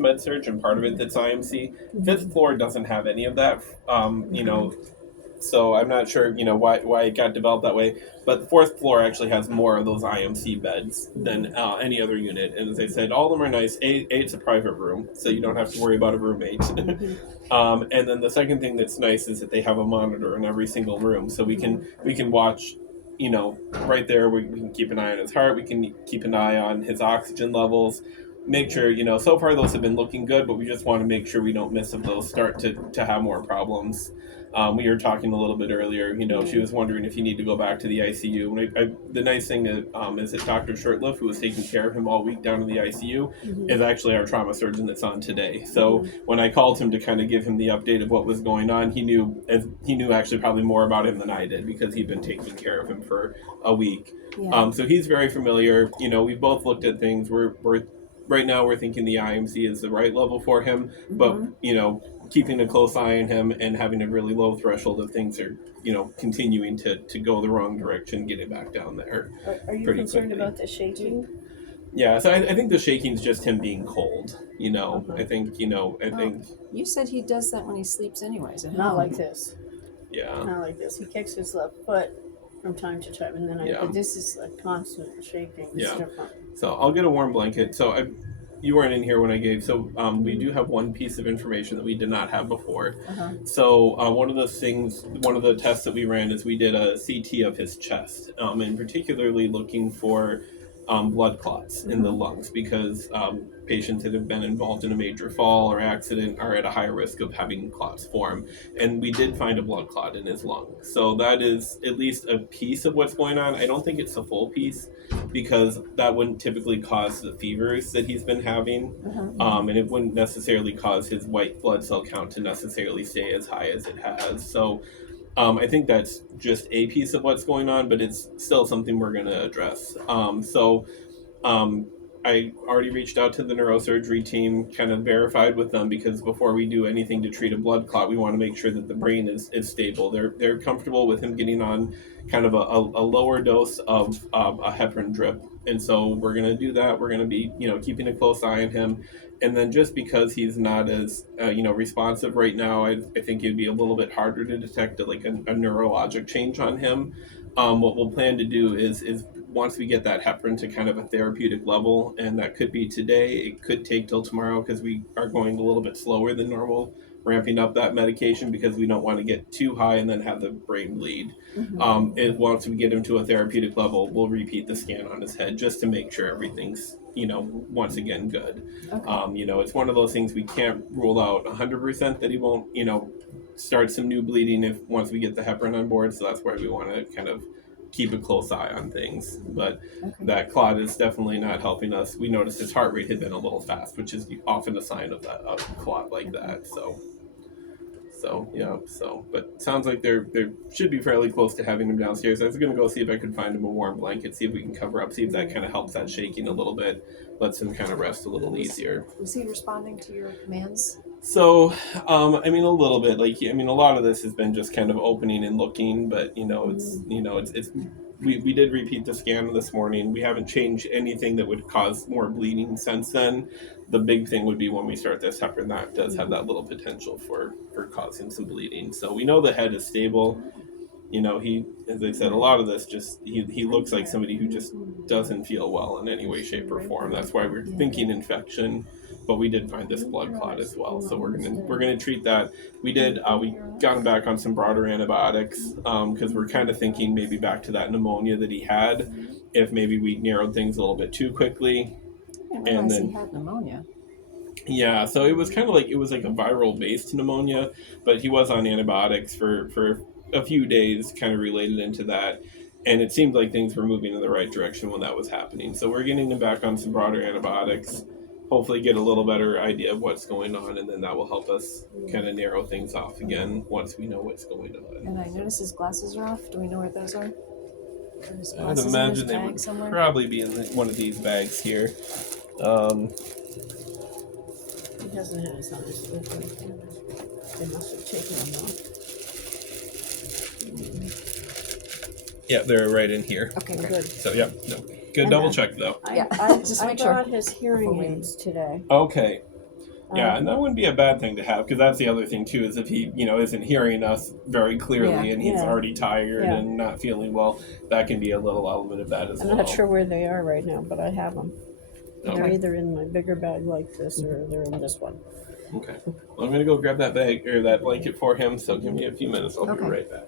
med surge and part of it that's IMC. Fifth floor doesn't have any of that. So I'm not sure, why it got developed that way. But the fourth floor actually has more of those IMC beds than any other unit. And as I said, all of them are nice. Eight's a private room, so you don't have to worry about a roommate. And then the second thing that's nice is that they have a monitor in every single room, so we can watch. Right there, we can keep an eye on his heart. We can keep an eye on his oxygen levels. Make sure, so far those have been looking good, but we just want to make sure we don't miss if those start to have more problems. We were talking a little bit earlier. She was wondering if you need to go back to the ICU. And the nice thing is that Dr. Shurtleff, who was taking care of him all week down in the ICU, is actually our trauma surgeon that's on today. So when I called him to kind of give him the update of what was going on, he knew actually probably more about him than I did because he'd been taking care of him for a week. Yeah. So he's very familiar. We've both looked at things. We're right now we're thinking the IMC is the right level for him, but keeping a close eye on him and having a really low threshold of things are continuing to go the wrong direction, get it back down there. Are you concerned about the shaking? Yeah, so I think the shaking is just him being cold. I think You said he does that when he sleeps anyways. Not like this. Yeah. Not like this. He kicks his left foot from time to time, and then but this is like constant shaking. It's different. So I'll get a warm blanket. So you weren't in here when I gave. So we do have one piece of information that we did not have before. So one of the tests that we ran is we did a CT of his chest, and particularly looking for blood clots in the lungs, because patients that have been involved in a major fall or accident are at a higher risk of having clots form. And we did find a blood clot in his lung. So that is at least a piece of what's going on. I don't think it's the full piece, because that wouldn't typically cause the fevers that he's been having. And it wouldn't necessarily cause his white blood cell count to necessarily stay as high as it has. So I think that's just a piece of what's going on, but it's still something we're going to address. I already reached out to the neurosurgery team, kind of verified with them, because before we do anything to treat a blood clot, we want to make sure that the brain is stable. They're comfortable with him getting on kind of a lower dose of a heparin drip. And so we're going to do that. We're going to be, keeping a close eye on him. And then just because he's not as, responsive right now, I think it'd be a little bit harder to detect a neurologic change on him. What we'll plan to do is once we get that heparin to kind of a therapeutic level, and that could be today, it could take till tomorrow, because we are going a little bit slower than normal ramping up that medication, because we don't want to get too high and then have the brain bleed. And once we get him to a therapeutic level, we'll repeat the scan on his head just to make sure everything's once again good. It's one of those things we can't rule out 100% that he won't start some new bleeding if once we get the heparin on board. So that's why we want to kind of keep a close eye on things. But that clot is definitely not helping us. We noticed his heart rate had been a little fast, which is often a sign of a clot like that. But sounds like they should be fairly close to having him downstairs. I was going to go see if I could find him a warm blanket, see if we can cover up, see if that kind of helps that shaking a little bit, lets him kind of rest a little easier. Was he responding to your commands? So, a little bit. A lot of this has been just kind of opening and looking, but it's we did repeat the scan this morning. We haven't changed anything that would cause more bleeding since then. The big thing would be when we start this heparin, that does have that little potential for causing some bleeding. So we know the head is stable. He, as I said, a lot of this just he looks like somebody who just doesn't feel well in any way, shape, or form. That's why we're thinking infection. But we did find this blood clot as well, so we're gonna treat that. We got him back on some broader antibiotics, because we're kind of thinking maybe back to that pneumonia that he had, if maybe we narrowed things a little bit too quickly. And then he had pneumonia. Yeah, so it was kind of like a viral based pneumonia, but he was on antibiotics for a few days, kind of related into that. And it seemed like things were moving in the right direction when that was happening. So we're getting him back on some broader antibiotics, hopefully get a little better idea of what's going on, and then that will help us kind of narrow things off again once we know what's going on. And I noticed his glasses are off. Do we know where those are? I would imagine they would probably be in one of these bags here. He doesn't have his on his lip. They must have taken them off. Yeah, they're right in here. Okay, good. So yeah, no. Good double check though. Yeah, I just make sure. got his hearing aids today. Okay. Yeah, and that wouldn't be a bad thing to have, because that's the other thing too, is if he, isn't hearing us very clearly Yeah. and he's Yeah. already tired Yeah. and not feeling well, that can be a little element of that as I'm well. not sure where they are right now, but I have them. They're Okay. either in my bigger bag like this or they're in this one. Okay. Well, I'm gonna go grab that bag or that blanket for him. So give me a few minutes. I'll be Okay. right back.